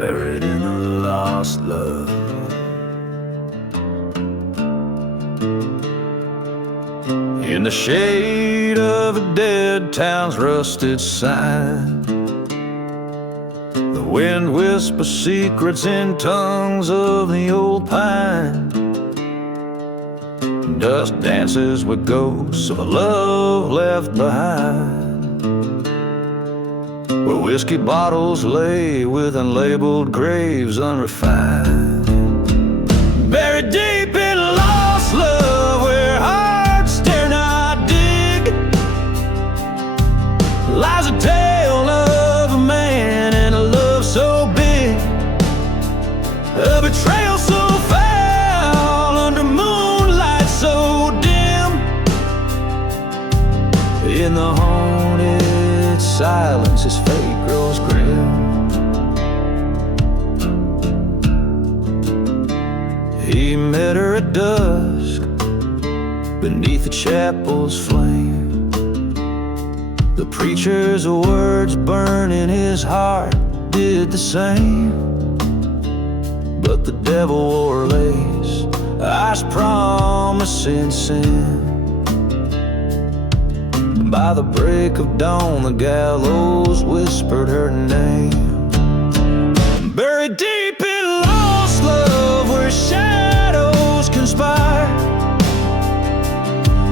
buried in a lost love. In the shade of a dead town's rusted sign, the wind whispers secrets in tongues of the old pine. Dust dances with ghosts of a love left behind, where whiskey bottles lay with unlabeled graves unrefined. Buried deep in lost love, where hearts dare not dig, lies a tale of a man and a love so big, a betrayal so foul under moonlight so dim. In the haunted silence, his fate grows grim. He met her at dusk beneath the chapel's flame. The preacher's words burn in his heart did the same. But the devil wore lace, eyes promising sin. By the break of dawn, the gallows whispered her name. Buried deep in lost love, where shadows conspire,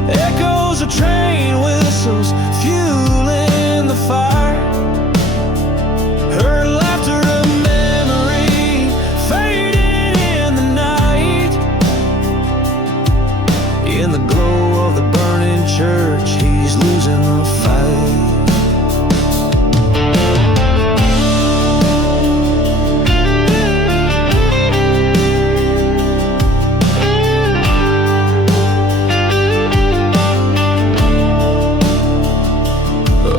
echoes of train whistles fueling the fire. Her laughter a memory fading in the night. In the glow of the burning church, he's losing the fight.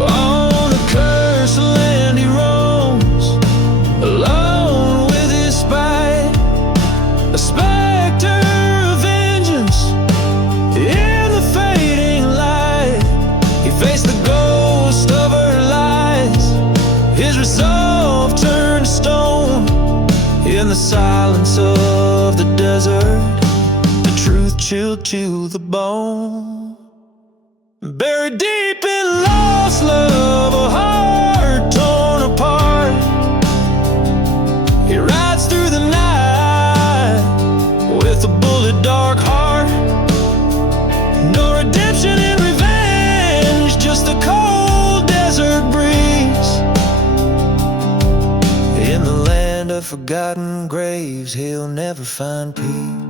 On the cursed land he roams, alone with his spite, a specter of vengeance in the fading light. He faced the ghost of her lies, his resolve turned to stone. In the silence of the desert, the truth chilled to the bone. Buried deep in lost love, a heart torn apart, he rides through the night with a bullet dark heart. No redemption in revenge, just a cold desert breeze. In the land of forgotten graves, he'll never find peace.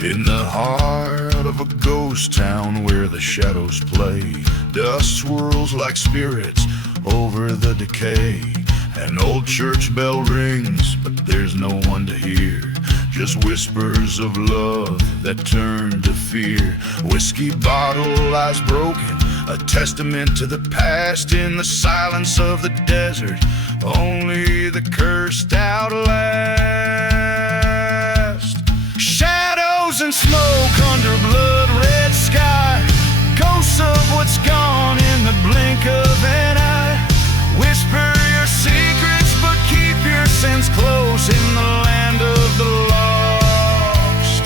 In the heart of a ghost town where the shadows play, dust swirls like spirits over the decay. An old church bell rings, but there's no one to hear, just whispers of love that turn to fear. Whiskey bottle lies broken, a testament to the past. In the silence of the desert, only the cursed outlast. Shadows and smoke under blood-red sky, ghosts of what's gone in the blink of an eye. Whisper your secrets, but keep your sense close in the land of the lost.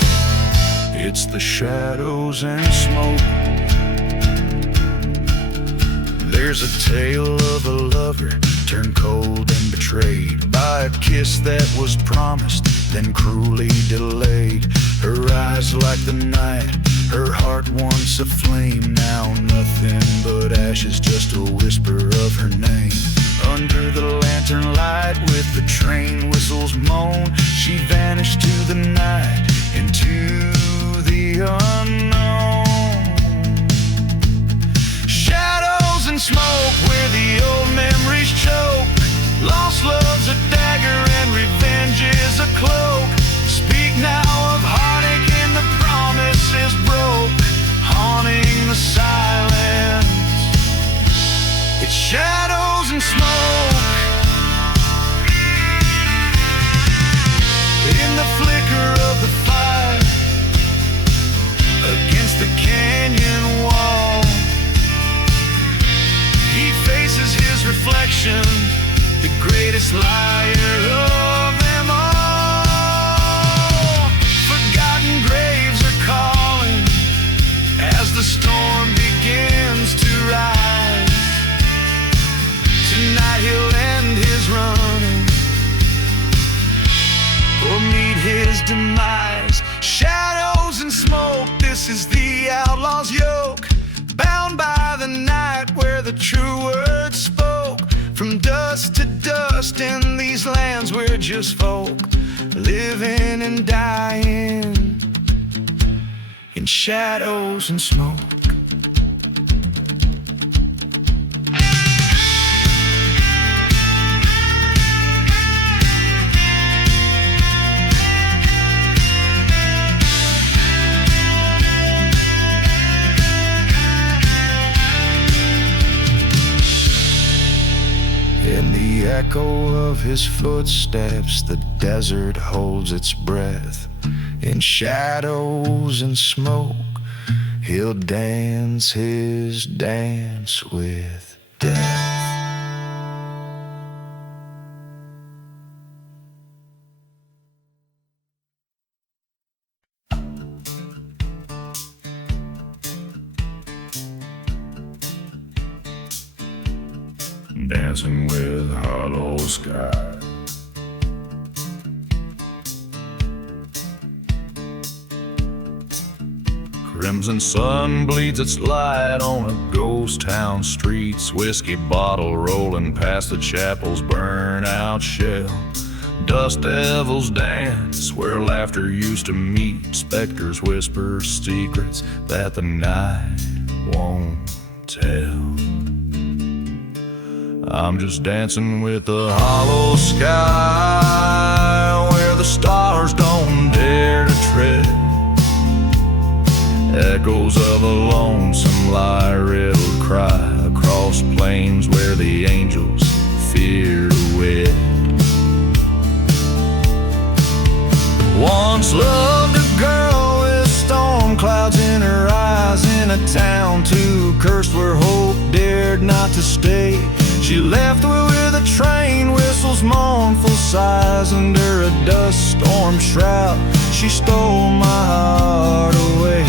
It's the shadows and smoke. There's a tale of a lover turned cold and betrayed by a kiss that was promised, then cruelly delayed. Her eyes like the night, her heart once a flame, now nothing but ashes, just a whisper of her name. Under the lantern light with the train whistles moan, she vanished to the night, into the unknown. Shadows and smoke where the old memories choke, lost love's a dagger and revenge is a cloak. and smoke. In the flicker of the fire against the canyon wall, he faces his reflection, the greatest liar of them all. Forgotten graves are calling as the storm begins to rise. Tonight he'll end his running or meet his demise. Shadows and smoke, this is the outlaw's yoke, bound by the night where the true word spoke. From dust to dust in these lands we're just folk, living and dying in shadows and smoke. In the echo of his footsteps, the desert holds its breath. In shadows and smoke, he'll dance his dance with death. Dancing with hollow sky. Crimson sun bleeds its light on a ghost town streets. Whiskey bottle rolling past the chapel's burnt-out shell. Dust devils dance where laughter used to meet. Specters whisper secrets that the night won't tell. I'm just dancing with the hollow sky, where the stars don't dare to tread. Echoes of a lonesome lie-riddled cry across plains where the angels fear to wed. Once loved a girl with storm clouds in her eyes, in a town too cursed where hope dared not to stay. She left with a train whistle's mournful sighs. Under a dust storm shroud, she stole my heart away.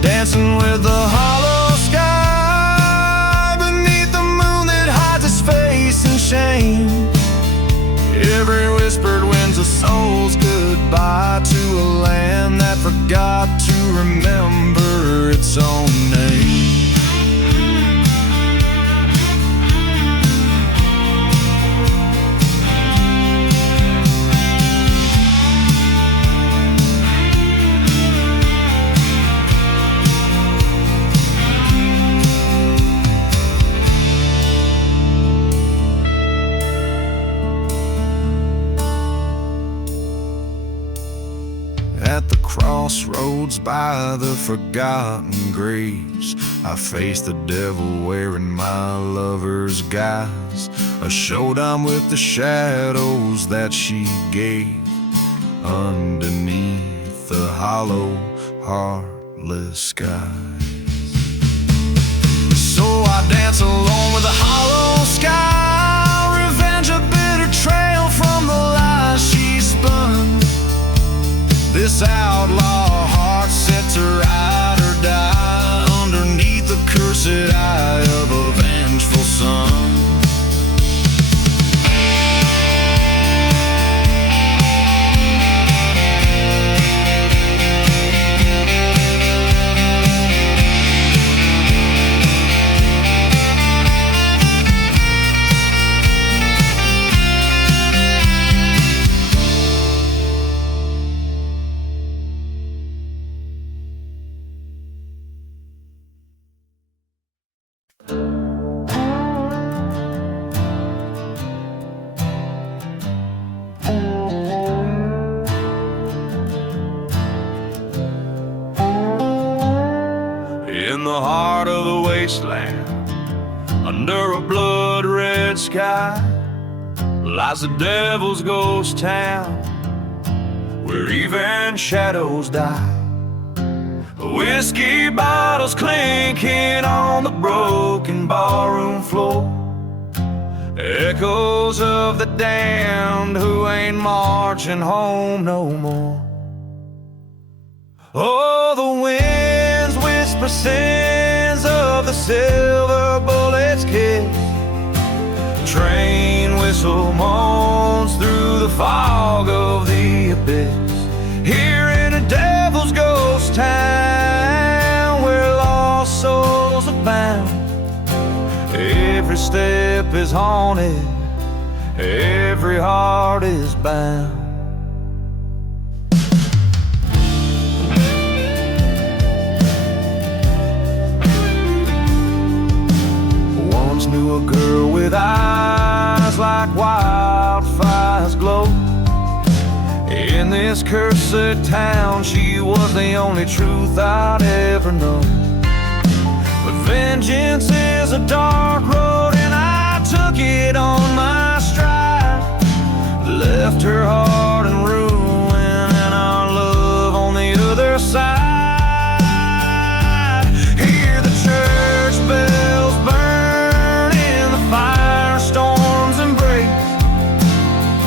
Dancing with the hollow sky, beneath the moon that hides his face in shame. Every whispered wind's a soul's goodbye to a land that forgot to remember its own name. At the crossroads by the forgotten graves, I faced the devil wearing my lover's guise. A showdown with the shadows that she gave underneath the hollow, heartless skies. So I dance alone with the hollow sky, revenge a bitter trail from the lies she spun. This outlaw heart set to ride or die underneath the cursed eye of a vengeful sun. In the heart of the wasteland, Under a blood-red sky lies the devil's ghost town, where even shadows die. Whiskey bottles clinking on the broken ballroom floor, echoes of the damned who ain't marching home no more. Oh, the winds whisper sins of the silver bullet's kiss. Train whistle moans through the fog of the abyss. Here in a devil's ghost town, where lost souls are bound, every step is haunted, every heart is bound. Once knew a girl with eyes like wildfires glow. In this cursed town, she was the only truth I'd ever know. But vengeance is a dark road, and I took it on my stride. Left her heart in ruin and our love on the other side. Hear the church bells burn in the firestorm's embrace.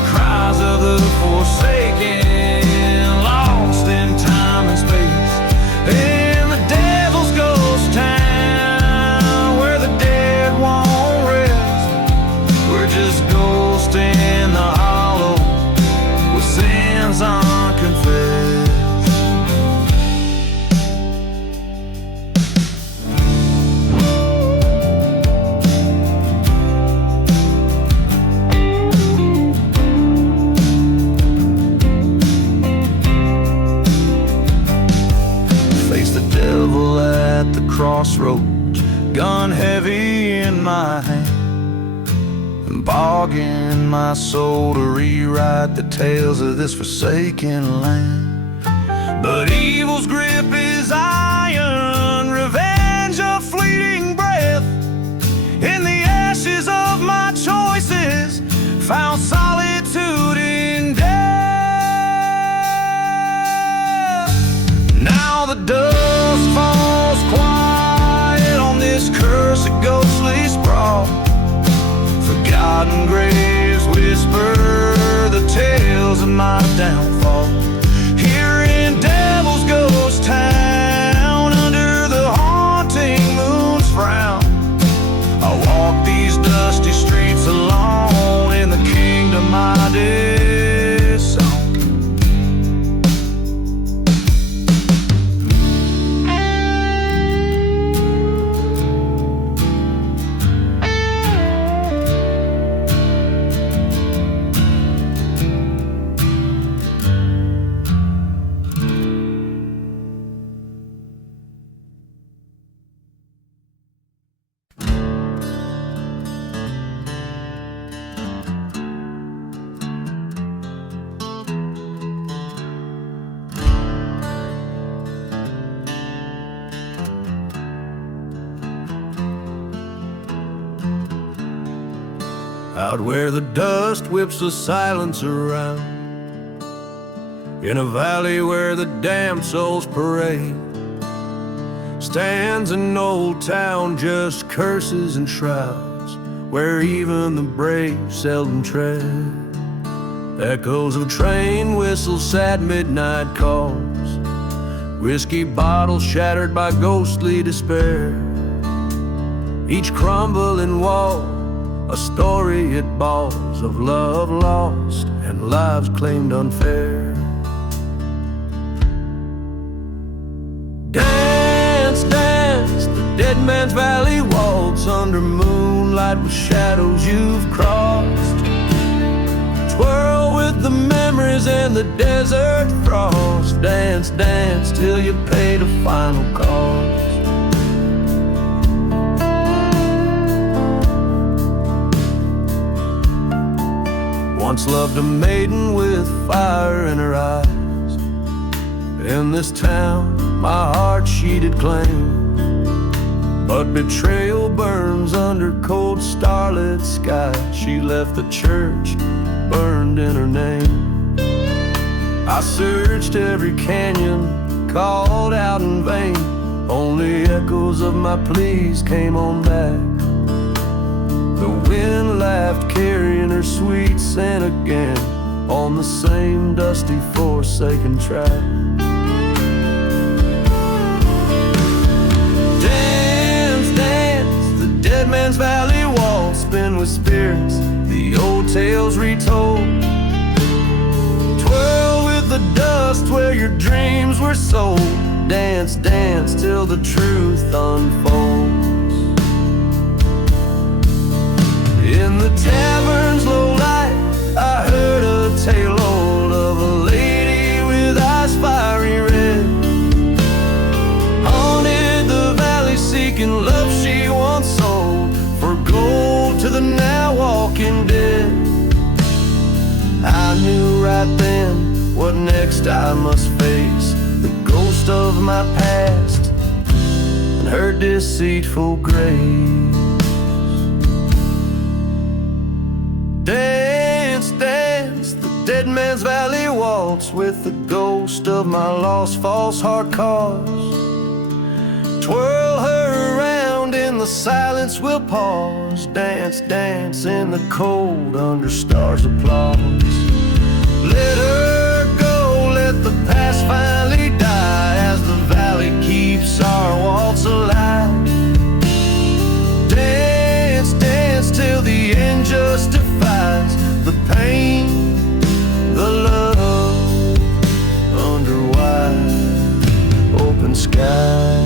Cries of the forsaken, lost in time and space. In the devil's ghost town, where the dead won't rest, we're just ghosts in the hollow with sins unconfessed. Face the devil at the crossroads, gun heavy in my hand, bargain my soul to rewrite the tales of this forsaken land. But evil's grip is iron, revenge a fleeting breath. In the ashes of my choices, found solitude in death. Now the dust falls quiet on this cursed ghostly sprawl. Forgotten graves whisper the tales of my downfall. Here in Devil's Ghost Town, under the haunting moon's frown, I walk these dusty streets alone in the kingdom I disown. Out where the dust whips the silence around, in a valley where the damned souls parade, stands an old town, just curses and shrouds, where even the brave seldom tread. Echoes of train whistles, sad midnight calls, whiskey bottles shattered by ghostly despair. Each crumbling wall, a story it balls of love lost and lives claimed unfair. Dance, dance, the dead man's valley waltz under moonlight with shadows you've crossed. Twirl with the memories and the desert frost. Dance, dance till you pay the final cost. Once loved a maiden with fire in her eyes. In this town my heart she did claim, but betrayal burns dreams under cold starlit sky. She left the church, burned in her name. I searched every canyon, called out in vain. Only echoes of my pleas came on back. The wind laughed, carrying her sweet scent again on the same dusty, forsaken track. Dance, dance, the dead man's valley waltz, spin with spirits, the old tales retold. Twirl with the dust where your dreams were sold. Dance, dance till the truth unfolds. In the tavern's low light, I heard a tale old of a lady with eyes fiery red. Haunted the valley seeking love she once sold for gold to the now walking dead. I knew right then what next I must face, the ghost of my past and her deceitful grace. Dance, dance, the dead man's valley waltz with the ghost of my lost false heart cause. Twirl her around in the silence, we'll pause. Dance, dance in the cold under stars' applause. Let her go, let the past finally die as the valley keeps our waltz alive. Dance, dance till the end justifies the pain, the love under wide open skies.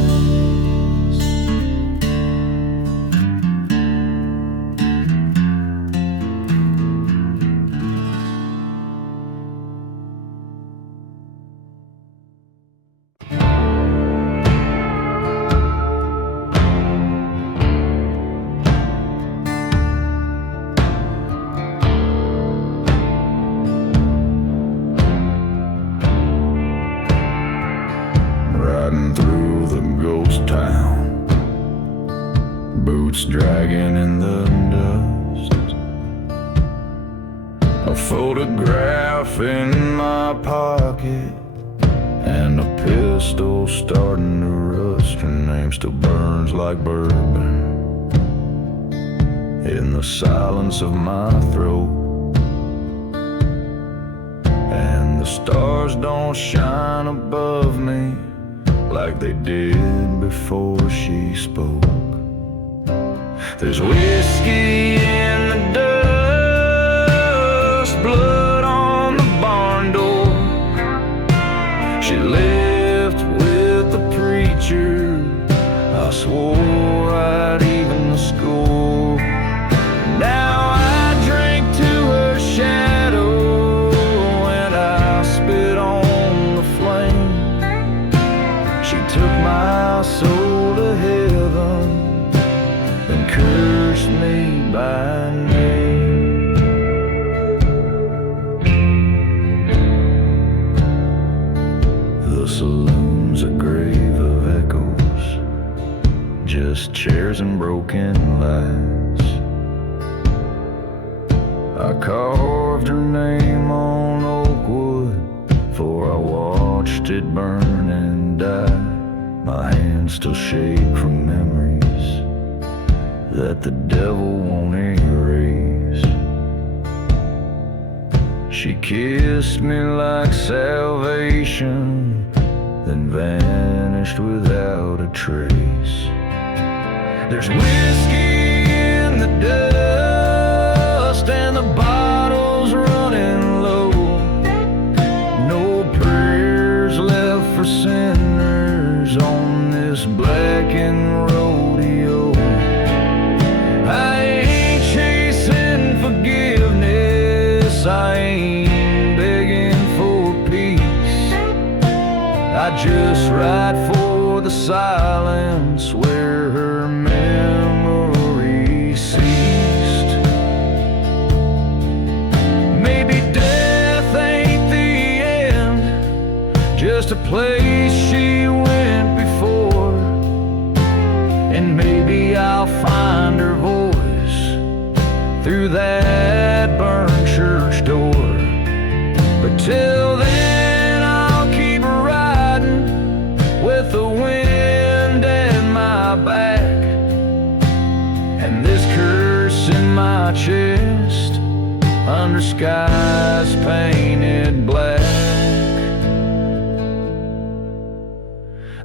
Riding through the ghost town, boots dragging in the dust, a photograph in my pocket and a pistol starting to rust. Her name still burns like bourbon in the silence of my throat, and the stars don't shine above me like they did before she spoke. There's whiskey in the dust, blood on the barn door. She left with the preacher, I swore I'd even the score. Now I drink to her shadow and I spit on the flame. She took my soul to heaven and cursed me by name. The saloon's a grave of echoes, just chairs and broken lights. I carved her name on oak wood, for I watched it burn and die. My hands still shake from memories that the devil won't erase. She kissed me like salvation, then vanished without a trace. There's whiskey in the dust and the bottle's running low. No prayers left for sinners on this blackened rodeo. I ain't chasing forgiveness, I ain't begging for peace. I just ride for the silence where her memory ceased. Maybe death ain't the end, just a place she went before, and maybe I'll find her through that burned church door. But till then I'll keep riding with the wind at my back and this curse in my chest under skies painted black.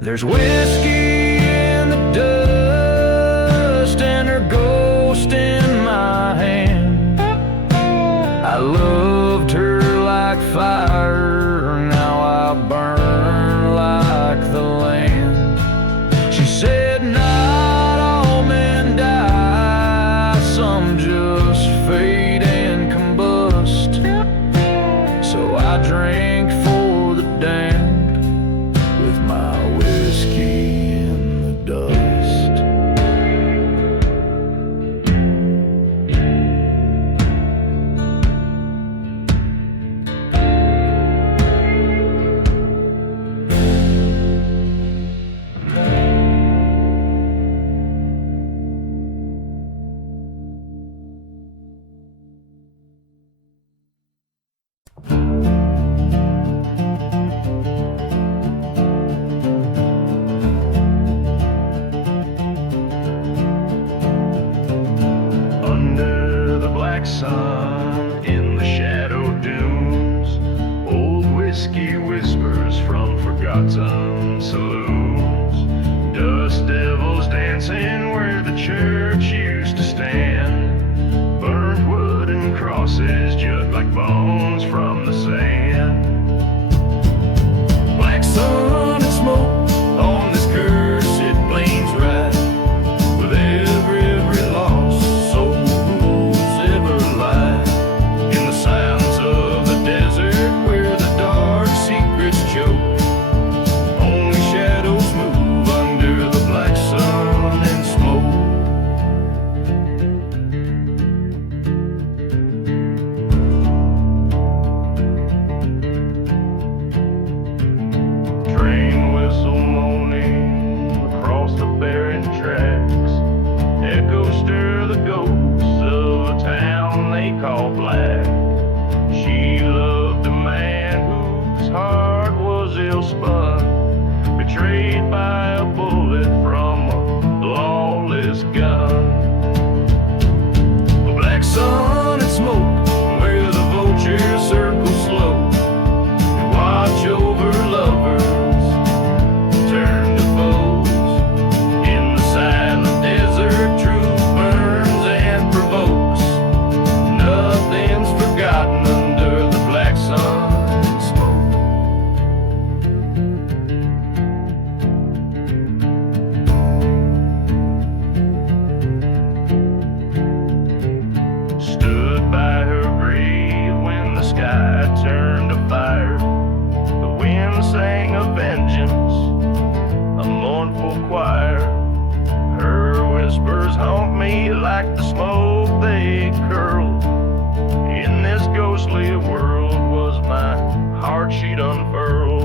There's whiskey in the dust and her ghost in my hand. I loved her like fire, now I burn like the land. She said not all men die, some just fade and combust. So I drank for the damned with my whiskey in the dust. Under the black sun, in the shadow dunes, old whiskey whispers from forgotten saloons. Dust devils dancing where the church used to stand. Burnt wood and crosses jut like bones from the sand. Black sun and smoke on this curse, it blames right with every lost soul's ever lie. In the silence of the desert where the dark secrets choke, only shadows move under the black sun and smoke. Train whistle moaning across the barren tracks, echoes stir the ghosts of a town they call black. She loved a man whose heart was ill-spun, betrayed by a bullet from a lawless gun. The black sun and smoke where the vultures circle slow and watch over lovers turn to foes. In the silent desert, truth burns and provokes. Nothing's forgotten under the black sun and smoke. Stood by her grave when the sky turned to fire. The wind sang a vengeance, a mournful choir. Her whispers haunt me like the smoke they curl. In this ghostly world was my heart she'd unfurl.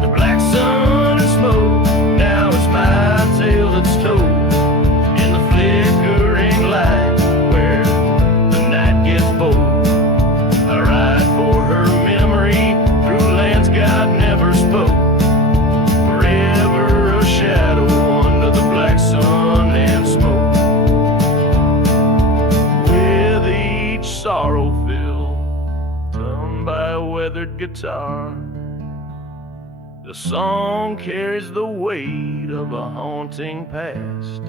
The black sun and smoke, now it's my tale that's told. In the flickering light where the night gets bold, I ride for her memory through lands God never spoke. Forever a shadow under the black sun and smoke. With each sorrow filled, toned by a weathered guitar, the song carries the weight of a haunting past,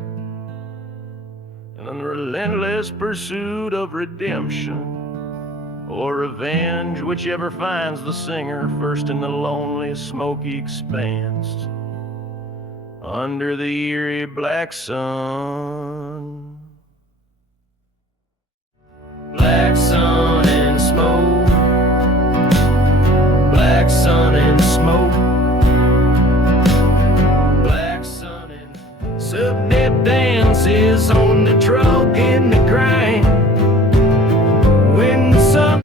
an unrelentless pursuit of redemption or revenge, whichever finds the singer first in the lonely, smoky expanse under the eerie black sun. Black sun and smoke, black sun and smoke, black sun and subnet dances on the truck in the grind. When the sun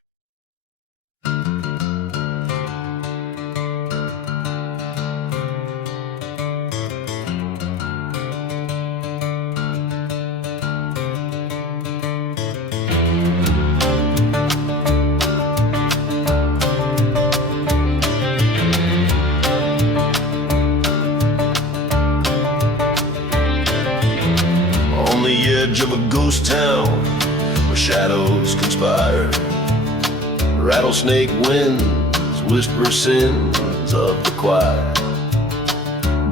edge of a ghost town where shadows conspire. Rattlesnake winds whisper sins of the choir.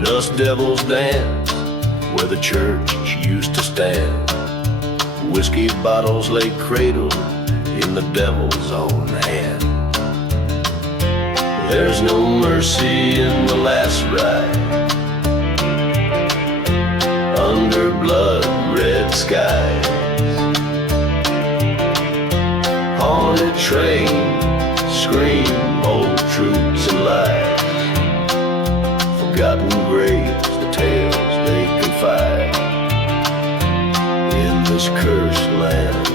Dust devils dance where the church used to stand. Whiskey bottles lay cradled in the devil's own hand. There's no mercy in the last ride. Under blood-red skies, haunted trains scream old truths and lies. Forgotten graves, the tales they confide. In this cursed land,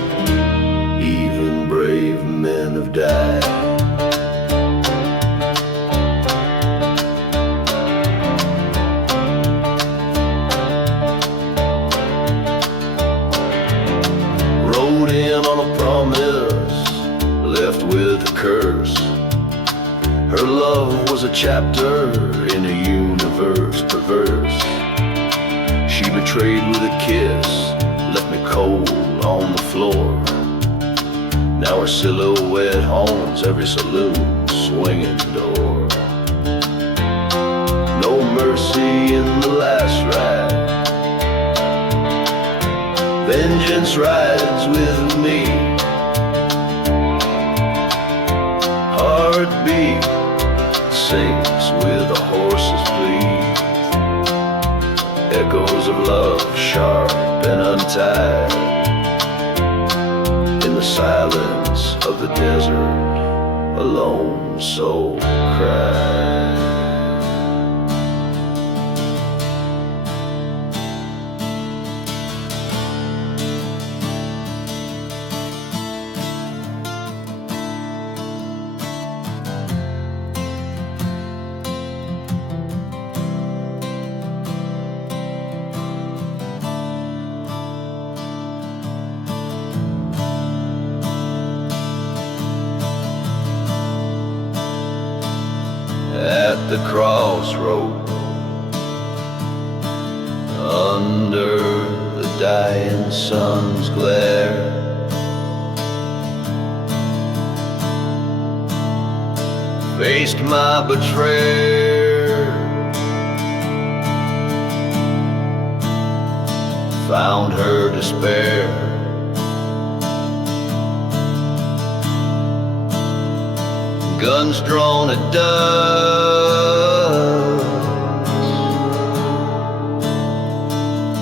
even brave men have died. Rode in on a promise, left with a curse. Her love was a chapter in a universe perverse. She betrayed with a kiss, left me cold on the floor. Now her silhouette haunts every saloon swinging door. No mercy in the last ride. Vengeance rides with me. Heartbeat sings with a horse's bleed. Echoes of love, sharp and untied. In the silence of the desert, a lone soul cries. At the crossroad, under the dying sun's glare, faced my betrayer, found her despair. Guns drawn at dusk,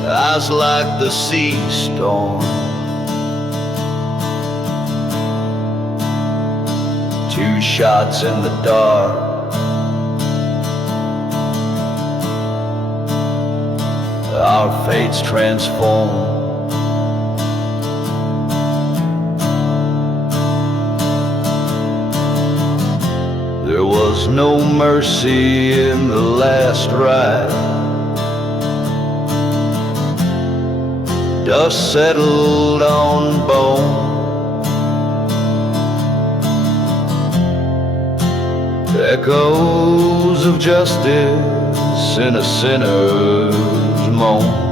eyes like the sea storm. Two shots in the dark, our fates transform. There was no mercy in the last ride. Dust settled on bone. Echoes of justice in a sinner's moan.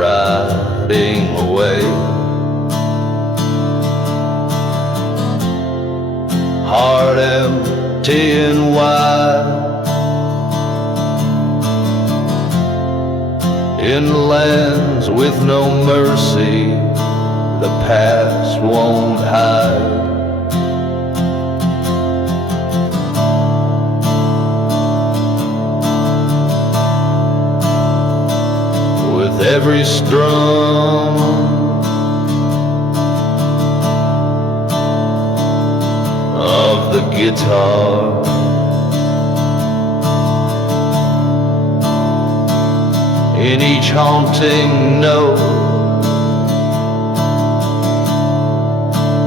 Riding away, heart empty and wide, in lands with no mercy, the past won't hide. With every strum of the guitar, in each haunting note,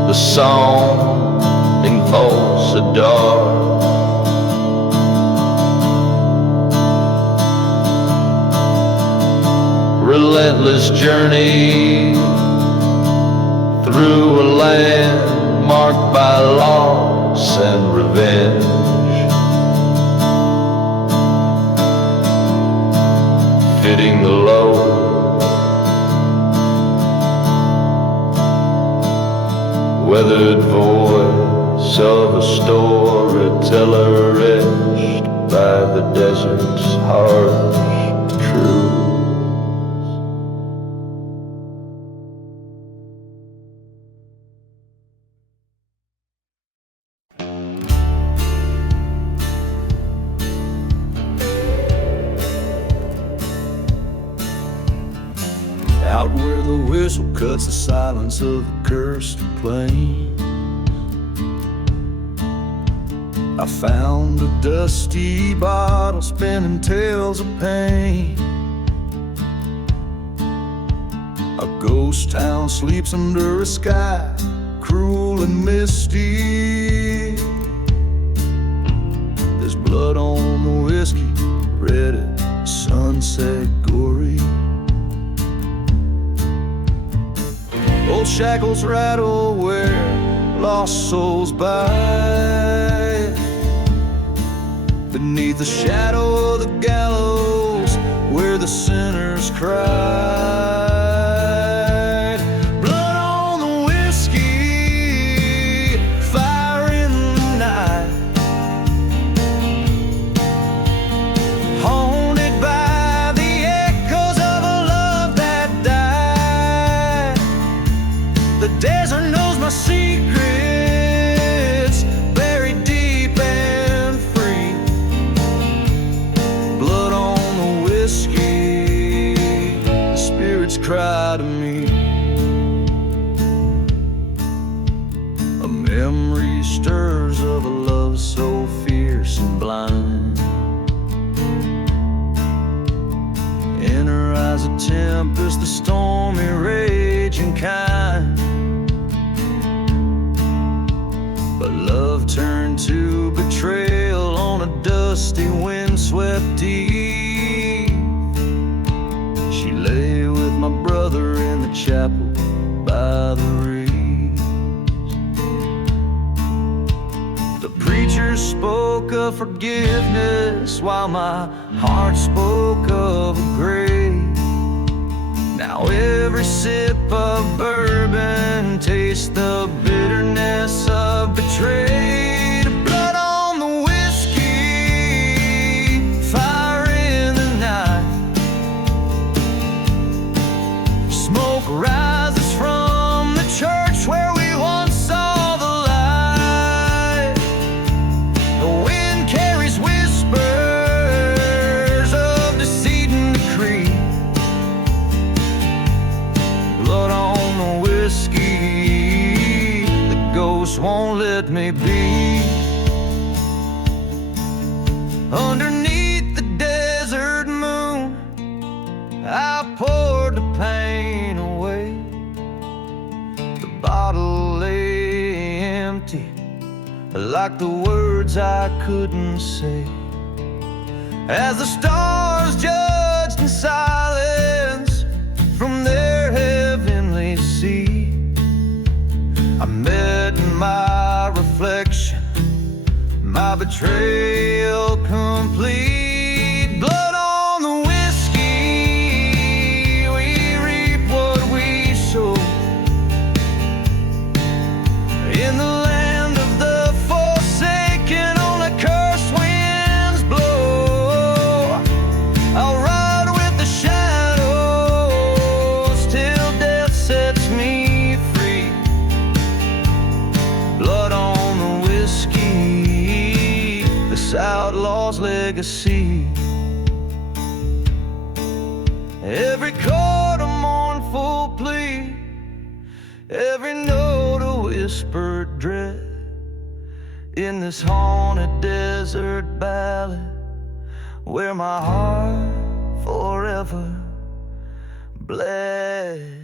the song invokes a dark. Relentless journey through a land marked by loss and revenge. fitting the load. Weathered voice of a storyteller etched by the desert's harsh truth. Out where the whistle cuts the silence of the cursed plain, I found a dusty bottle spinning tales of pain. A ghost town sleeps under a sky cruel and misty. There's blood on the whiskey, red at sunset gory. Old shackles rattle where lost souls bide. Beneath the shadow of the gallows where the sinners cried. Blood on the whiskey, fire in the night. Haunted by the echoes of a love that died. The desert knows my secrets, buried deep and free. Blood on the whiskey, the spirits cry to me. A memory stirs of a love so fierce and blind. In her eyes a tempest, the stormy raging kind. But love turned to betrayal on a dusty windswept eve. She lay with my brother in the chapel by the reeds. The preacher spoke of forgiveness while my heart spoke of a grave. Now every sip of bourbon tastes the bitterness of betrayed. Blood on the whiskey, fire in the night. Smoke rises from the church where we once saw the light. The wind carries whispers of deceit and decree. Blood on the whiskey, the ghost won't let me be. Underneath the desert moon, I poured the pain away. The bottle lay empty, like the words I couldn't say. As the stars judged in silence from their heavenly seat, I met my reflection, my betrayal complete. Blood on the whiskey, we reap what we sow. In the land of the forsaken, on the cursed winds blow. I'll ride with the shadows till death sets me free. Blood on the whiskey, this outlaw's legacy. Every chord a mournful plea, every note a whispered dread. In this haunted desert ballad, where my heart forever bled.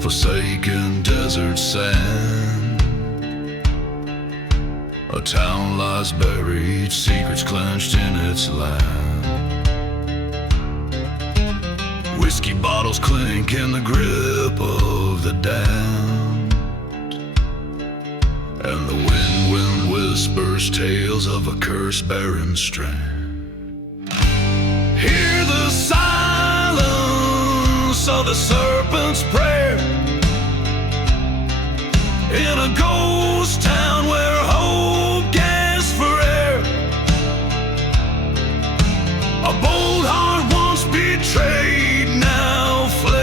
Forsaken desert sand, a town lies buried, secrets clenched in its land. Whiskey bottles clink in the grip of the damned, and the wind whispers tales of a curse-bearing strand. Hear the silence of the serpent's prayer in a ghost town where hope gasps for air. A bold heart once betrayed now flares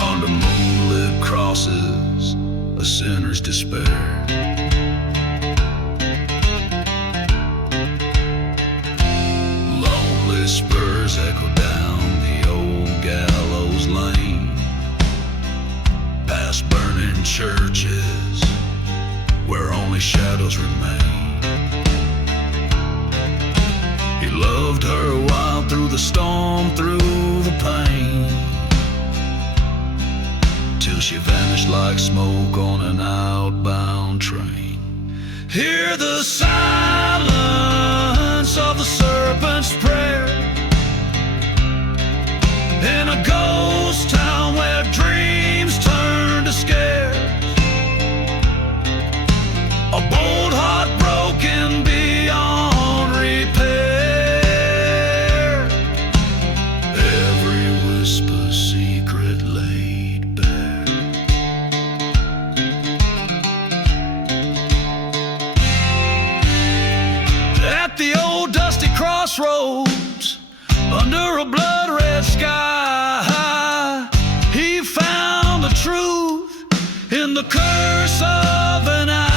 under moonlit crosses, a sinner's despair. Lonely spurs echo down the old gallows lane, past burning churches where only shadows remain. He loved her a while through the storm, through the pain, till she vanished like smoke on an outbound train. Hear the silence of the serpent's prayer in a ghost town where dreams turn to scares. A bold heart broken beyond repair, every whisper secret laid bare. At the old dusty crossroads, under a blood-red sky, he found the truth in the curse of an eye.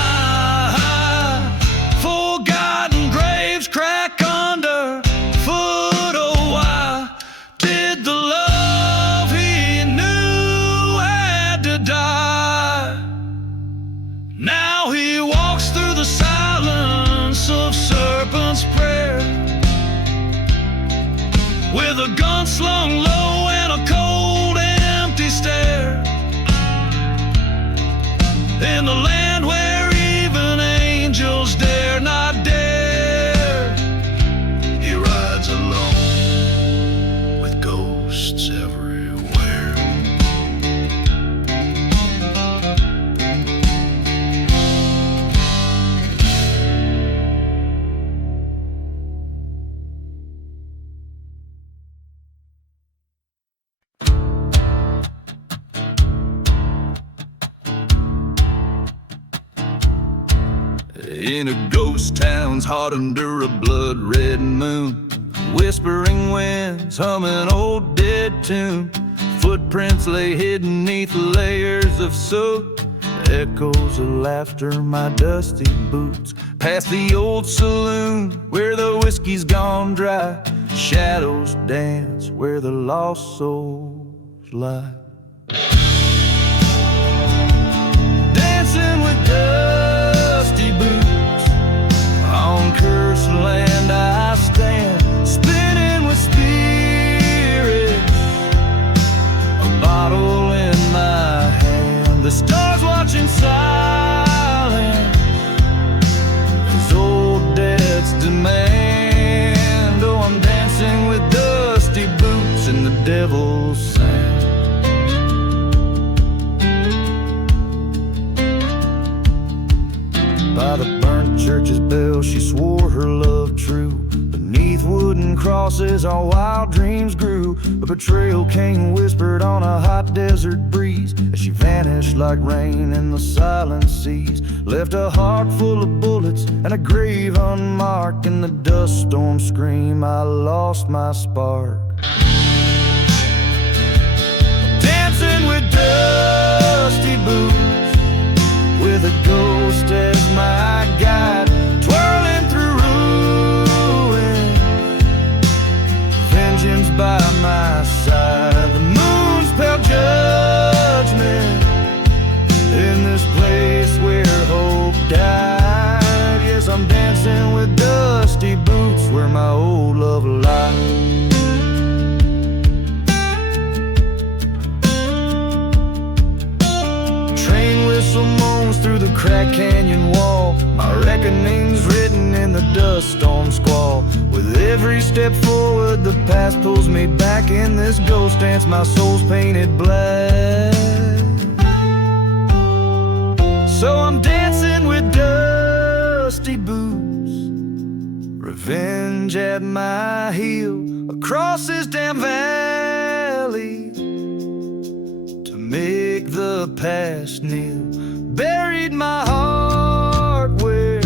Forgotten graves crack under foot. Oh, why did the love he knew had to die? Now he walks through the silence of serpent's prayer, with a gun slung low and a cold empty stare, in the land where even angels dare not dare. He rides alone with ghosts everywhere. In a ghost town's hot under a blood-red moon, whispering winds hum an old dead tune. Footprints lay hidden neath layers of soot, echoes of laughter, my dusty boots. Past the old saloon where the whiskey's gone dry, shadows dance where the lost souls lie. Dancing with dusty boots, on cursed land I stand, spinning with spirits, a bottle in my hand. The stars watching silent as old debts demand. Oh, I'm dancing with dusty boots in the devil's sand. By the burnt church's bell she swore her love true. Beneath wooden crosses all wild dreams grew. A betrayal came whispered on a hot desert breeze, as she vanished like rain in the silent seas. Left a heart full of bullets and a grave unmarked. In the dust storm scream I lost my spark. Dancing with dusty boots, with a ghost as my guide, twirling through ruins, vengeance by my side. The moon's pale judgment in this place where hope died. Yes, I'm dancing with dusty boots where my old love lies. canyon wall. My reckoning's written in the dust storm squall. With every step forward, the past pulls me back. In this ghost dance, my soul's painted black. So I'm dancing with dusty boots, revenge at my heel, across this damn valley, to make the past kneel. Buried my heart where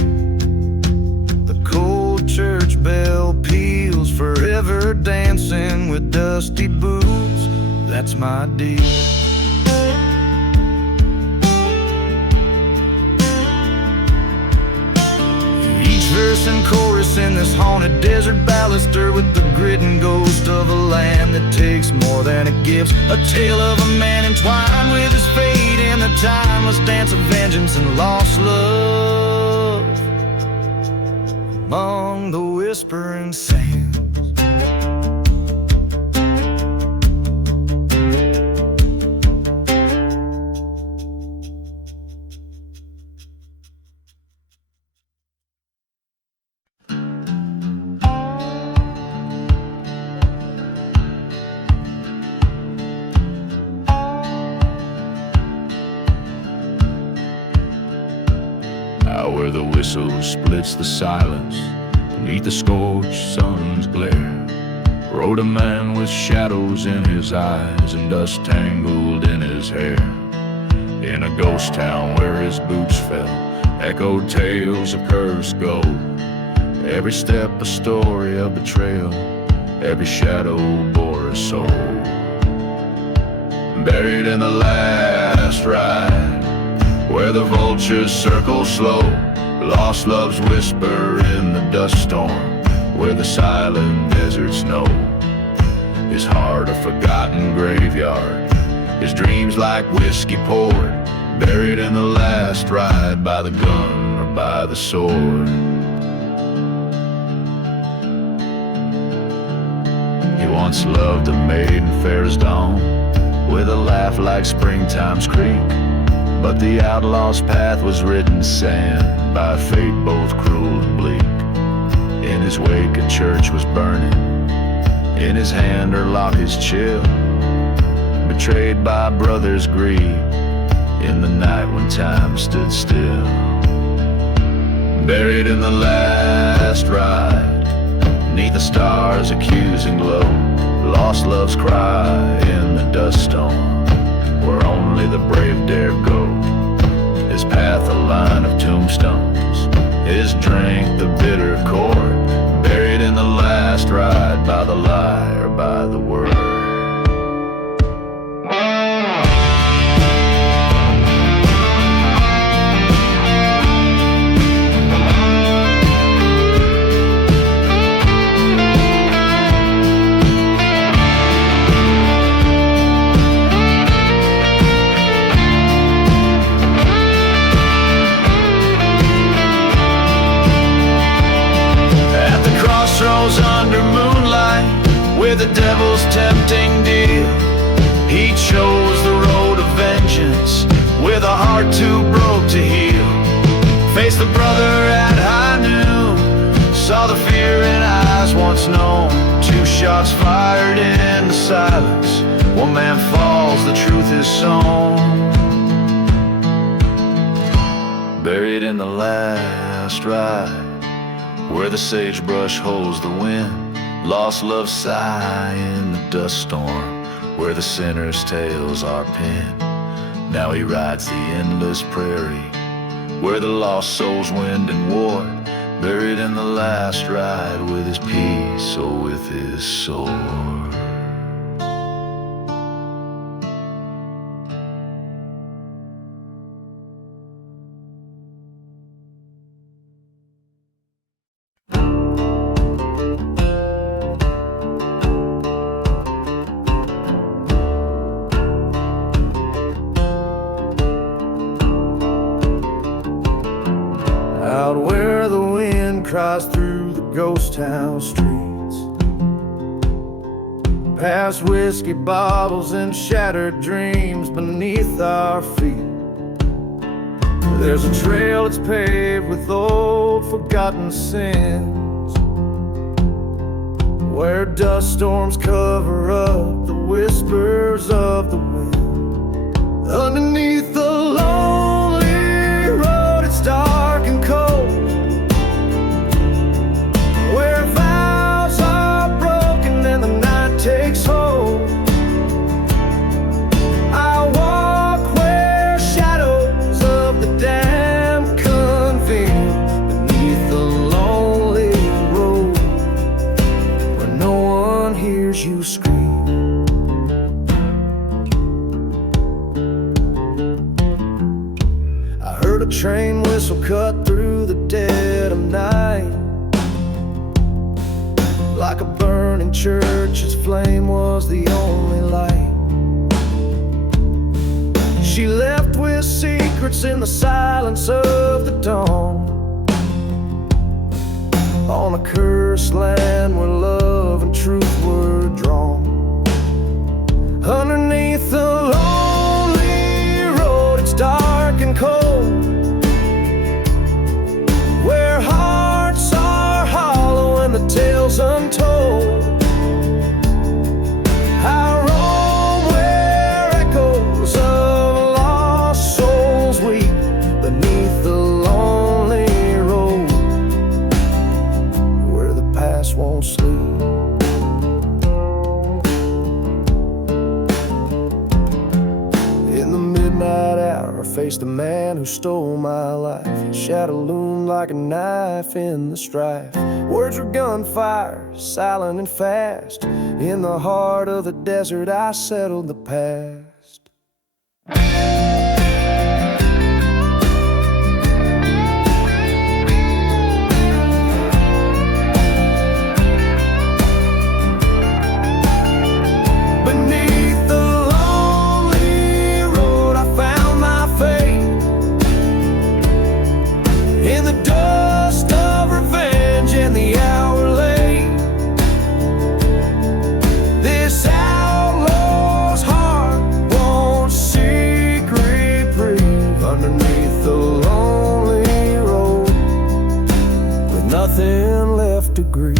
the cold church bell peals, forever dancing with dusty boots. That's my deal. Verse and chorus in this haunted desert ballaster, with the grit and ghost of a land that takes more than it gives. A tale of a man entwined with his fate in the timeless dance of vengeance and lost love among the whispering sands. Where the whistle splits the silence beneath the scorched sun's glare, rode a man with shadows in his eyes and dust tangled in his hair. In a ghost town where his boots fell, echoed tales of cursed gold. Every step a story of betrayal, every shadow bore a soul. Buried in the last ride, where the vultures circle slow, lost loves whisper in the dust storm, where the silent deserts know. His heart a forgotten graveyard, his dreams like whiskey poured, buried in the last ride, by the gun or by the sword. He once loved a maiden fair as dawn, with a laugh like springtime's creek. But the outlaw's path was written sand by a fate both cruel and bleak. In his wake a church was burning, in his hand her lock his chill, betrayed by a brother's greed in the night when time stood still. Buried in the last ride, neath the stars' accusing glow, lost love's cry in the dust storm, where only the brave dare go. His path a line of tombstones, his drink the bitter cord, buried in the last ride, by the lie or by the word. Under moonlight, with the devil's tempting deal, he chose the road of vengeance, with a heart too broke to heal. Faced the brother at high noon, saw the fear in eyes once known. Two shots fired in the silence, one man falls, the truth is sown. Buried in the last ride, where the sagebrush holds the wind, lost love's sigh in the dust storm, where the sinner's tales are penned. Now he rides the endless prairie, where the lost souls wind and ward, buried in the last ride, with his peace or with his sword. Out where the wind cries through the ghost town streets, past whiskey bottles and shattered dreams beneath our feet. There's a trail that's paved with old forgotten sins, where dust storms cover up the whispers of the wind. Underneath the lonely road, it's dark and cold, where vows are broken and the night takes hold. I walk where shadows of the damned convene, beneath the lonely road, where no one hears you scream. I heard a train whistle cut through the dead of night, like a burning church, its flame was the only light. She left with secrets in the silence of the dawn, on a cursed land where love and truth were drawn. Underneath the lonely road, it's dark and cold, where hearts are hollow and the tale's untold. I roam where echoes of lost souls weep, beneath the lonely road, where the past won't sleep. In the midnight hour, I faced a man who stole my life. His shadow loomed like a knife in the strife. Words were gunfire, silent and fast. In the heart of the desert, I settled the past. Beneath the lonely road, I found my fate, in the dust of revenge and the hour late. This outlaw's heart won't seek reprieve, underneath the lonely road, with nothing left to grieve.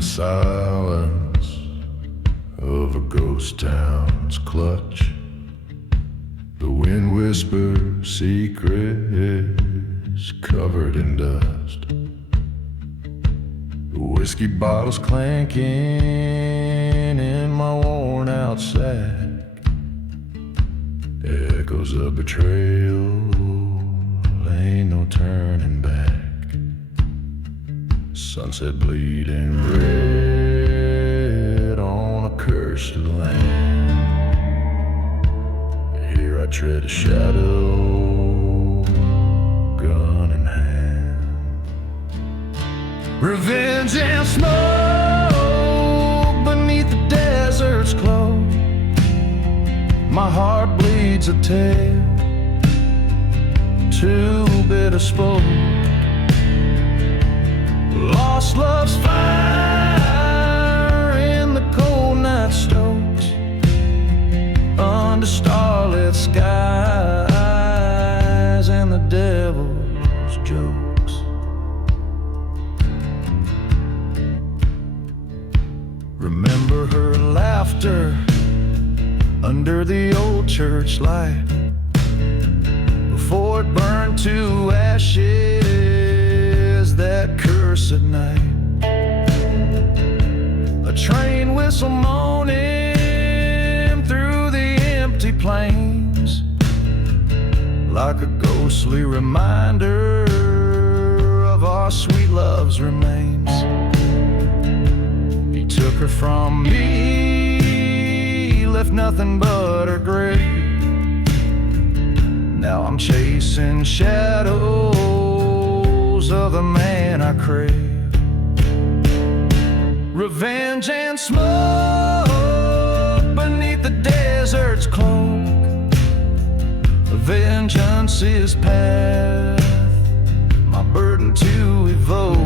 Silence of a ghost town's clutch, the wind whispers secrets covered in dust. The whiskey bottles clanking in my worn out sack, echoes of betrayal, ain't no turning back. Sunset bleeding red on a cursed land. Here I tread a shadow, gun in hand. Revenge and smoke beneath the desert's close. My heart bleeds a tale too bitter spoke. Lost love's fire in the cold night stokes, under starlit skies and the devil's jokes. Remember her laughter under the old church light, before it burned to ashes that cursed night. A train whistle moaning through the empty plains, like a ghostly reminder of our sweet love's remains. He took her from me, left nothing but her grave. Now I'm chasing shadows of the man I crave. Revenge and smoke beneath the desert's cloak. Vengeance is path, my burden to evoke.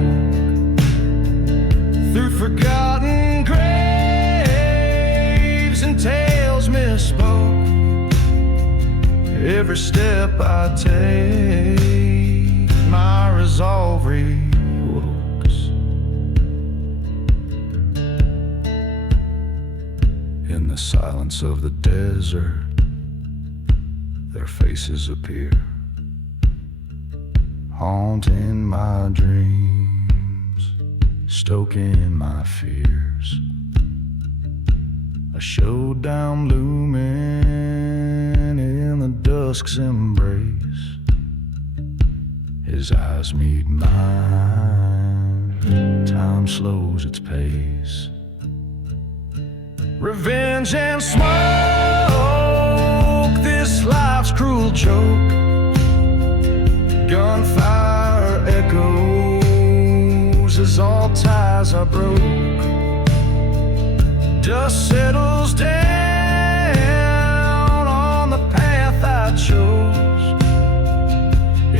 Through forgotten graves and tales misspoke, every step I take, my resolve revokes. In the silence of the desert, their faces appear, haunting my dreams, stoking my fears. A showdown looming in the dusk's embrace. His eyes meet mine, time slows its pace. Revenge and smoke, this life's cruel joke. Gunfire echoes as all ties are broke. Dust settles down on the path I chose.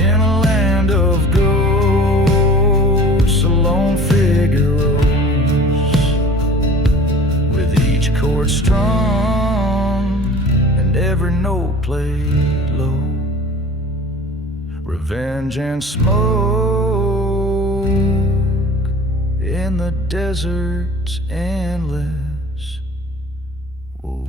In a land of ghosts, a lone figure rose, with each chord strung and every note played low. Revenge and smoke in the desert's endless. Whoa.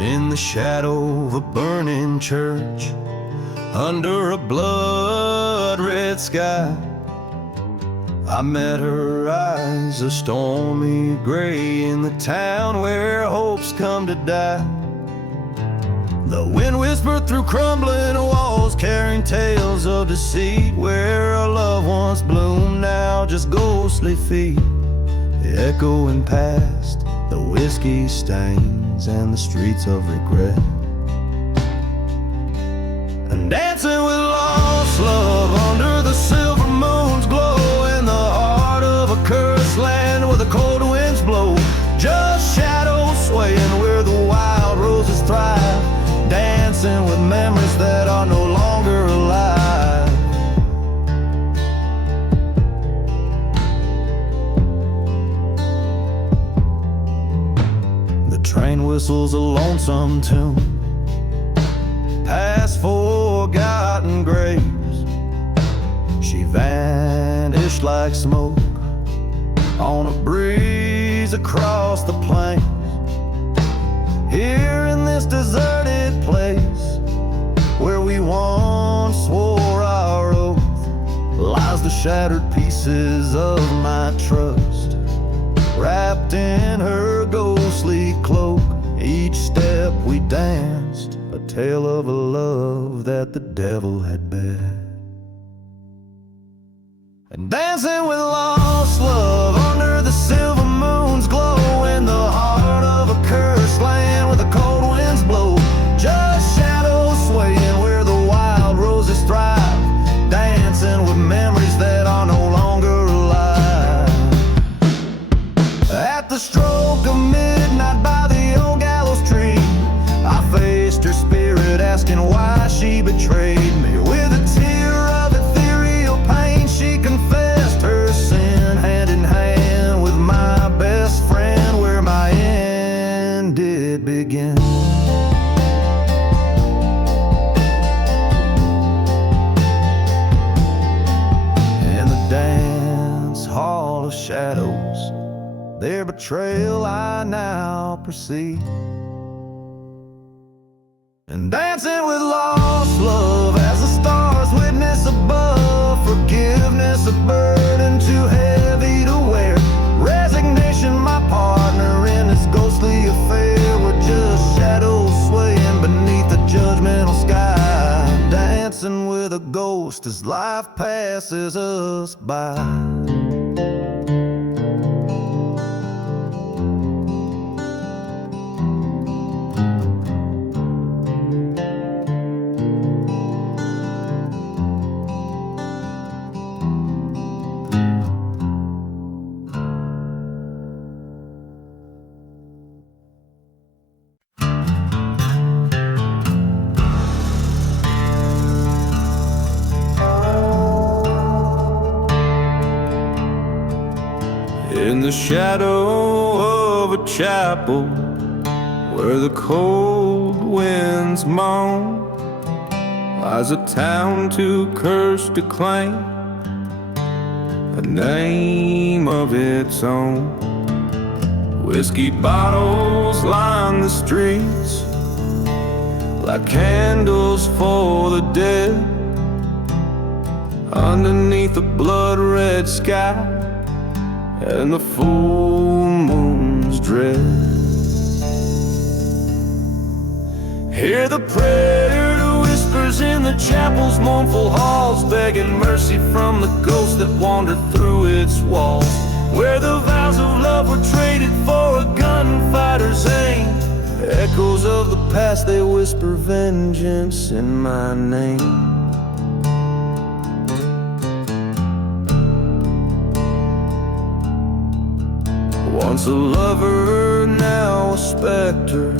In the shadow of a burning church, under a blood-red sky, I met her eyes, a stormy gray, in the town where hopes come to die. The wind whispered through crumbling walls, carrying tales of deceit, where a loved once bloomed, now just ghostly feet, echoing past the whiskey stains and the streets of regret. And dancing with lost love under the silver moon's glow, in the heart of a cursed land where the cold winds blow. Just shadows swaying where the wild roses thrive, dancing with memories that are no longer alive. The train whistles a lonesome tune past forgotten graves. She vanished like smoke on a breeze across the plains. Here in this deserted place, where we once swore our oath, lies the shattered pieces of my trust, wrapped in her ghostly cloak. Each step we danced, a tale of a love that the devil had bet. And dancing with lost love under the silver moon's glow, in the heart of a cursed land where the cold winds blow. Just shadows swaying where the wild roses thrive, dancing with memories that are no longer alive. At the stroke of midnight by the old gallows tree, I faced her spirit, asking why she betrayed me. With a tear of ethereal pain, she confessed her sin, hand in hand with my best friend, where my end did begin. In the dance hall of shadows, their betrayal I now perceive. And dancing with lost love as the stars witness above, forgiveness a burden too heavy to wear. as life passes us by. In the shadow of a chapel where the cold winds moan lies a town too cursed to claim a name of its own. Whiskey bottles line the streets like candles for the dead underneath a blood-red sky and the full moon's dread. Hear the prayer that whispers in the chapel's mournful halls, begging mercy from the ghosts that wandered through its walls, where the vows of love were traded for a gunfighter's aim. Echoes of the past, they whisper vengeance in my name. Once a lover, now a specter,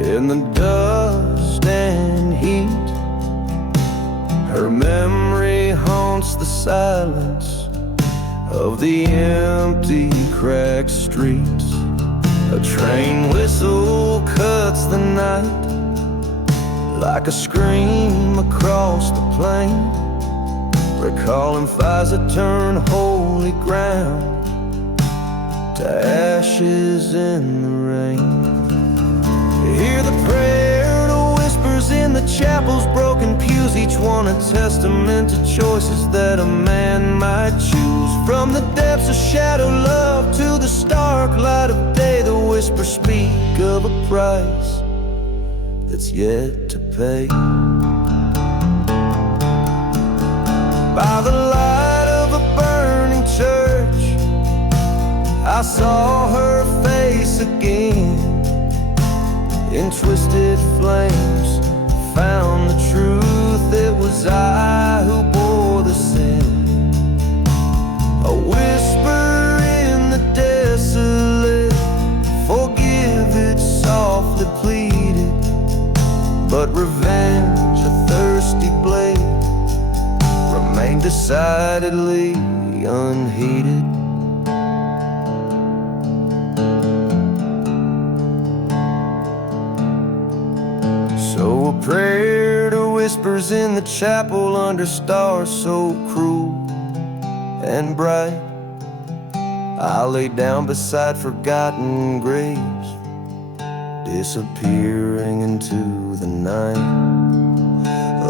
in the dust and heat. Her memory haunts the silence of the empty, cracked streets. A train whistle cuts the night like a scream across the plain, recalling fires that turn holy ground to ashes in the rain. Hear the prayer that whispers in the chapel's broken pews, each one a testament to choices that a man might choose. From the depths of shadow love to the stark light of day, the whispers speak of a price that's yet to pay. By the light of a burning church, I saw her face again. In twisted flames, found the truth. It was I who bore the sin. A whisper in the desolate, forgive it softly pleaded, but revenge, a thirsty blade, remained decidedly unheeded. So a prayer to whispers in the chapel under stars so cruel and bright. I lay down beside forgotten graves, disappearing into the night.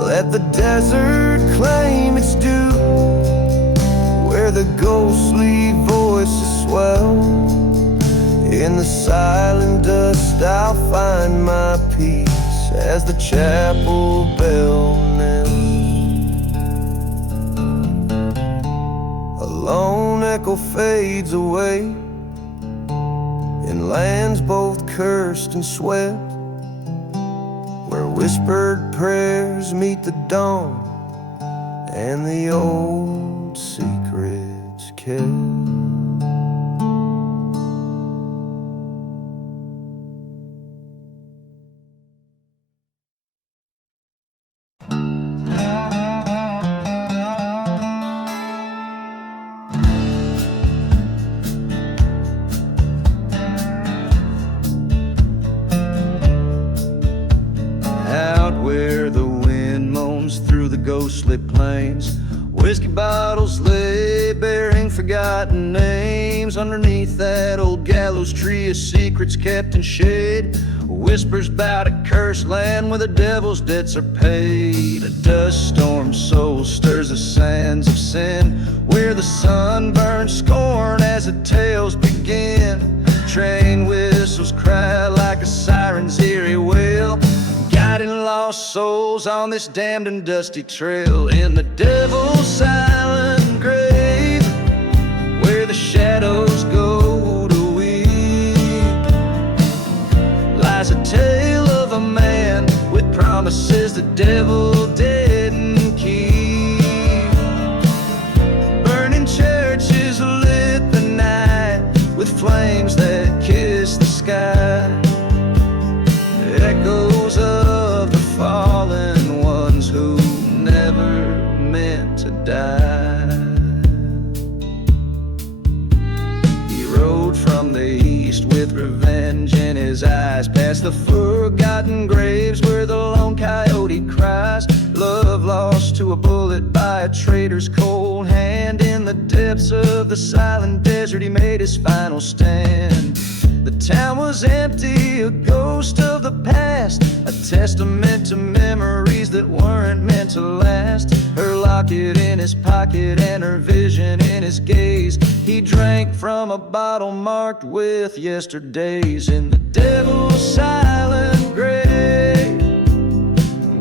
Let the desert claim its due, where the ghostly voices swell. In the silent dust I'll find my peace as the chapel bell knells. A lone echo fades away in lands both cursed and swept, where whispered prayers meet the dawn and the old secrets kept. Ghostly plains, whiskey bottles lay bearing forgotten names. Underneath that old gallows tree, a secret's kept in shade. Whispers bout a cursed land where the devil's debts are paid. A dust storm soul stirs the sands of sin, where the sun burns scorn as the tales begin. Train whistles cry like a siren's eerie wail, guiding lost souls on on this damned and dusty trail. In the devil's silent grave, where the shadows go to weep, lies a tale of a man with promises the devil didn't keep. Burning churches lit the night with flames that kiss the sky. Echoes of the fallen ones who never meant to die. He rode from the east with revenge in his eyes, past the forgotten graves where the lone coyote cries. Love lost to a bullet by a traitor's cold hand. In the depths of the silent desert he made his final stand. The town was empty, a ghost of the past, a testament to memories that weren't meant to last. Her locket in his pocket and her vision in his gaze. He drank from a bottle marked with yesterdays. In the devil's silent grave,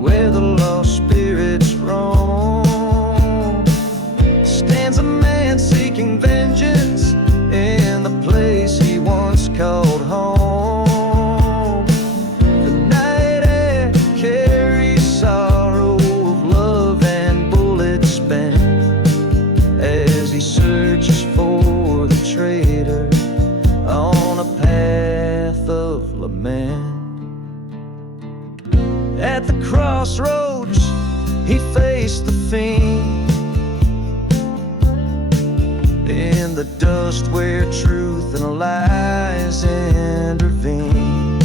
where the lost spirits roam, stands a man seeking vengeance in the place he once called home. The night air carries sorrow of love and bullets spent as he searches for the traitor on a path of lament. At the crossroads he faced the fiend, in the dust where truth and lies intervene.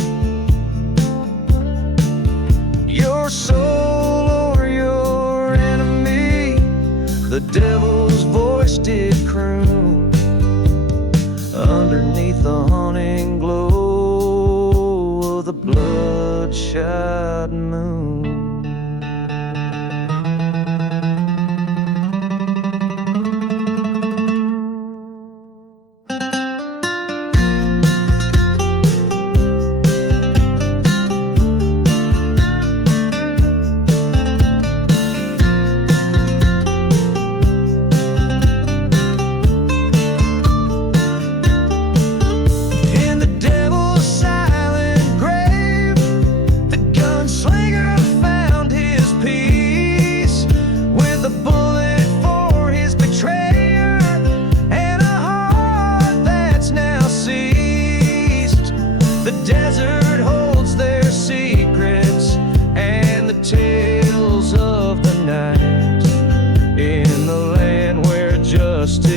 Your soul or your enemy, the devil's voice did croon underneath the haunting glow of the bloodshot moon.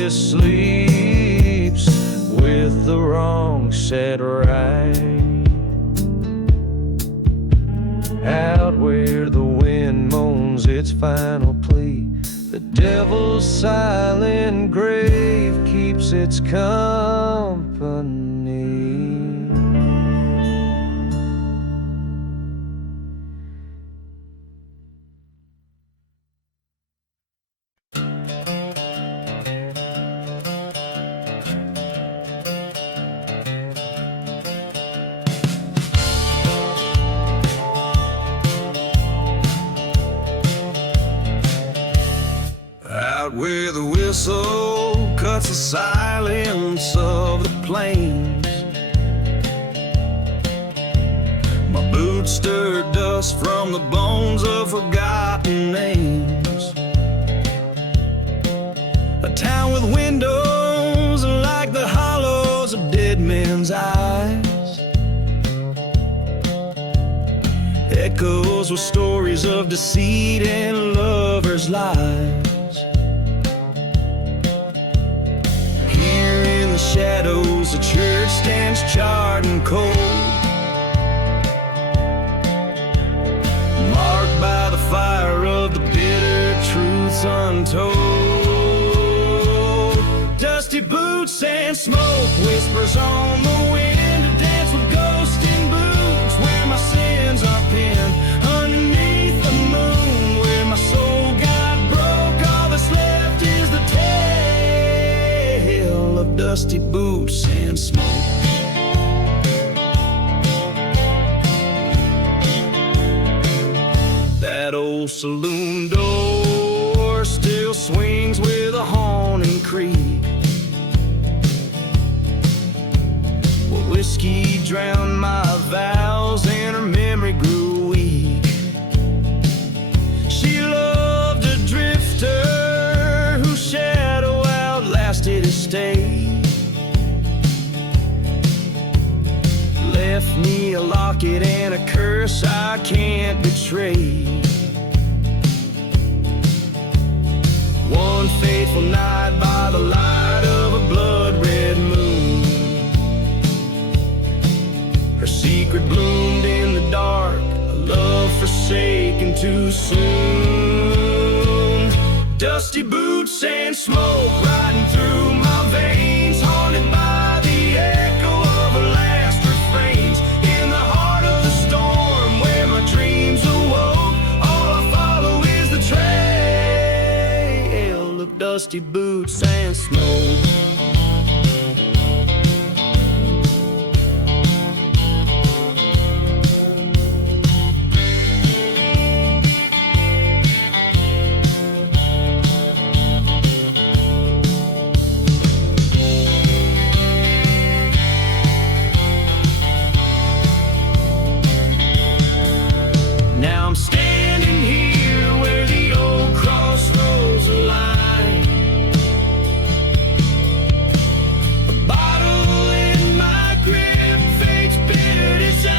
Sleeps with the wrong set right, out where the wind moans its final plea. The devil's silent grave keeps its company. Where the whistle cuts the silence of the plains, my boots stir dust from the bones of forgotten names. A town with windows like the hollows of dead men's eyes, echoes with stories of deceit and lovers' lives. Shadows, the church stands charred and cold, marked by the fire of the bitter truths untold. Dusty boots and smoke, whispers on the wind, to dance with ghosts in boots, where my sins are pinned underneath the moon, where my soul got broke. All that's left is the tale of dusty boots and smoke. That old old saloon door still swings with a haunting creak. Well, whiskey drowned my vows and her memory grew weak. She loved a drifter whose shadow outlasted his stay. Left me a locket and a curse I can't betray. One fateful night by the light of a blood-red moon, her secret bloomed in the dark, a love forsaken too soon. Dusty boots and smoke riding through my veins, haunted by the echo of her last refrains. In the heart of the storm where my dreams awoke, all I follow is the trail of dusty boots and smoke. Now I'm standing here where the old crossroads align. A bottle in my grip, fate's bitter design.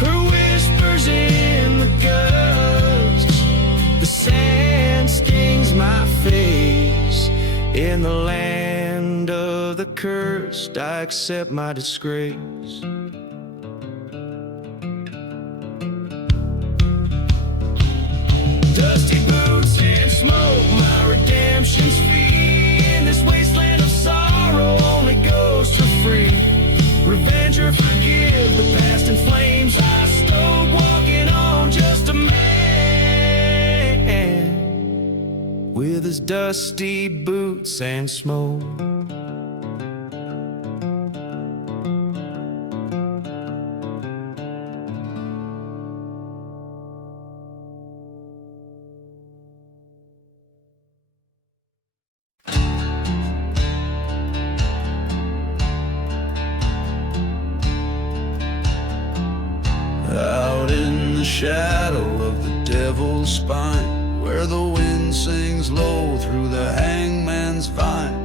Her whispers in the gusts, the sand stings my face. In the land of the cursed, I accept my disgrace. Dusty boots and smoke, my redemption's fee. In this wasteland of sorrow, only ghosts for free. Revenge or forgive, the past in flames I stowed, walking on just a man with his dusty boots and smoke. Out in the shadow of the devil's spine, where the wind sings low through the hangman's vine,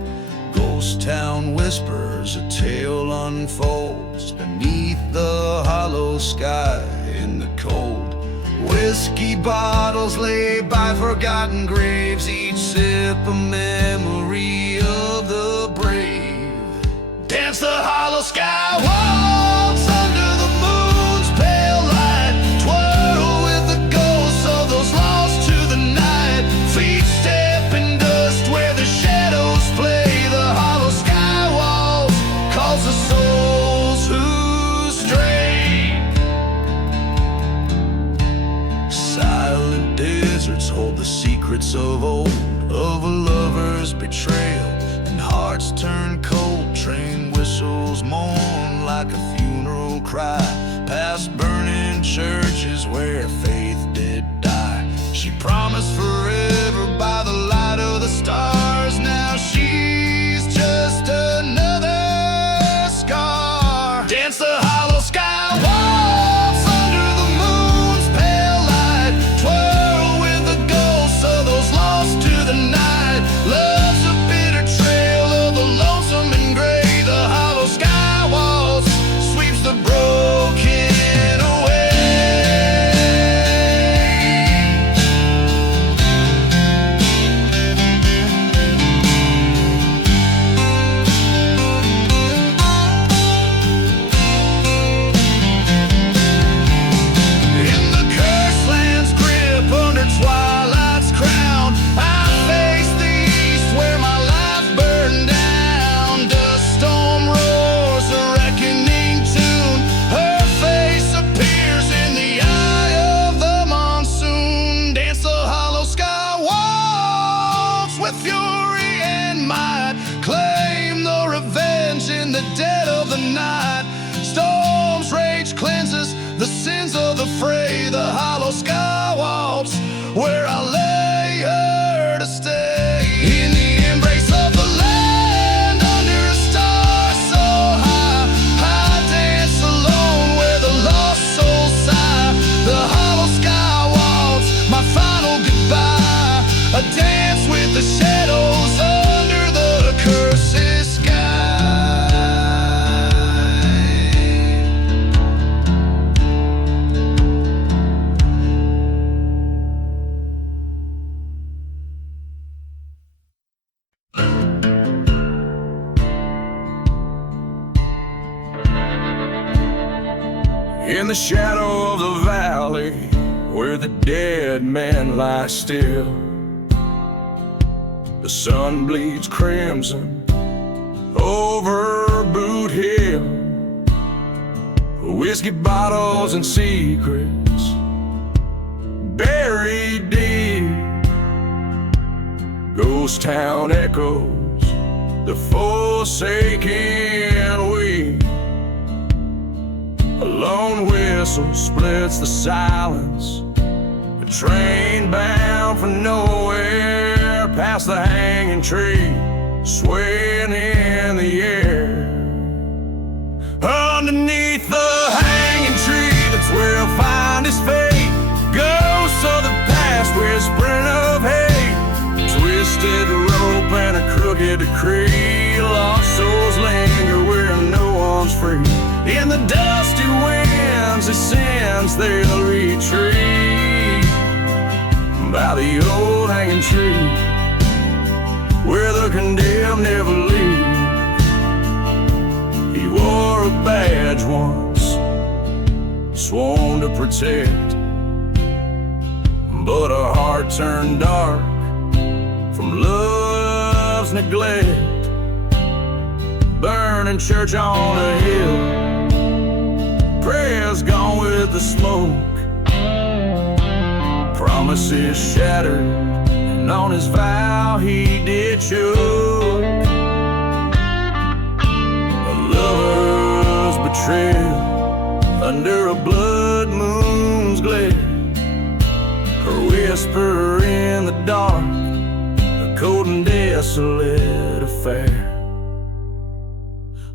ghost town whispers, a tale unfolds beneath the hollow sky in the cold. Whiskey bottles lay by forgotten graves, each sip a memory of the brave. Dance the hollow sky waltz under the moon's pale light, twirl with the ghosts of those lost to the night. Feet step in dust where the shadows play, the hollow sky waltz calls the souls who stray. Silent deserts hold the secrets of old, of a lover's betrayal, and hearts turn cold. Train whistles mourn like a funeral cry, past burning churches where faith did die. She promised forever by the light of the stars. Now she's just another scar. Dance the hollow sky waltz under the moon's pale light, twirl with the ghosts of those lost to the night. Love's a bitter trail of the lonesome and gray. The hollow sky waltz sweeps the broken away. In the cursed land's grip, under twilight's crown, I face the east where my life burned down. Dust storm roars, a reckoning tune. Her face appears in the eye of the monsoon. Dance the hollow sky waltz with fury and might, claim the revenge in the dead of the night. Storm's rage cleanses the sins of In the shadow of the valley, where the dead men lie still, the sun bleeds crimson over Boot Hill. Whiskey bottles and secrets buried deep, ghost town echoes, the forsaken weep. A lone whistle splits the silence, a train bound for nowhere, past the hanging tree, swaying in the air. Underneath the hanging tree, that's where he'll find his fate. Ghosts of the past, whispering of hate, twisted rope and a crooked decree. Lost souls linger where no one's free. In the dusty winds, his sins they'll retreat by the old hanging tree, where the condemned never leave. He wore a badge once, sworn to protect, but a heart turned dark from love's neglect. Burning church on a hill, prayers gone with the smoke, promises shattered, and on his vow he did choke. A lover's betrayal under a blood moon's glare, her whisper in the dark, a cold and desolate affair.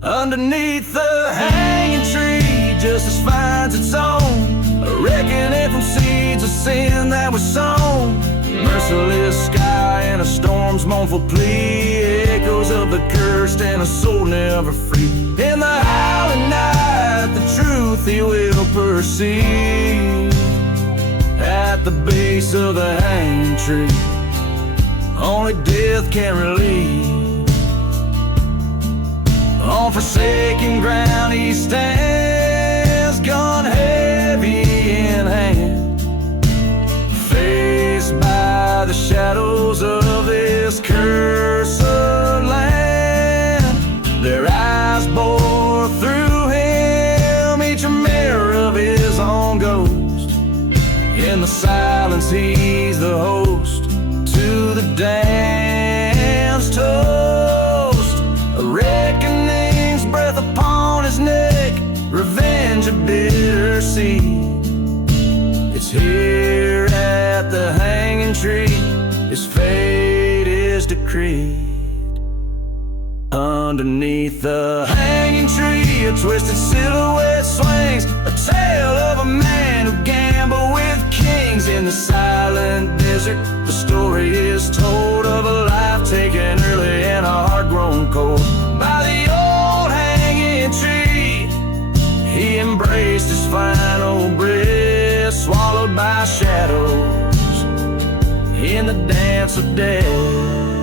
Underneath the hanging tree, justice finds its own, a reckoning from seeds of sin that was sown. Merciless sky and a storm's mournful plea, echoes of the cursed and a soul never free. In the howling night, the truth he will perceive. At the base of the hanging tree, only death can relieve. On forsaken ground he stands, gun heavy in hand, faced by the shadows of this cursed land. Their eyes bore through him, each a mirror of his own ghost. In the silence he's the host to the dance toast. A reckoning's breath upon his neck, revenge a bitter seed. It's here at the hanging tree, his fate is decreed. Underneath the hanging tree, a twisted silhouette swings, a tale of a man who gambled with kings. In the silent desert, the story is told of a life taken early and a heart grown cold. By the old hanging tree, he embraced his final breath, swallowed by shadows in the dance of death.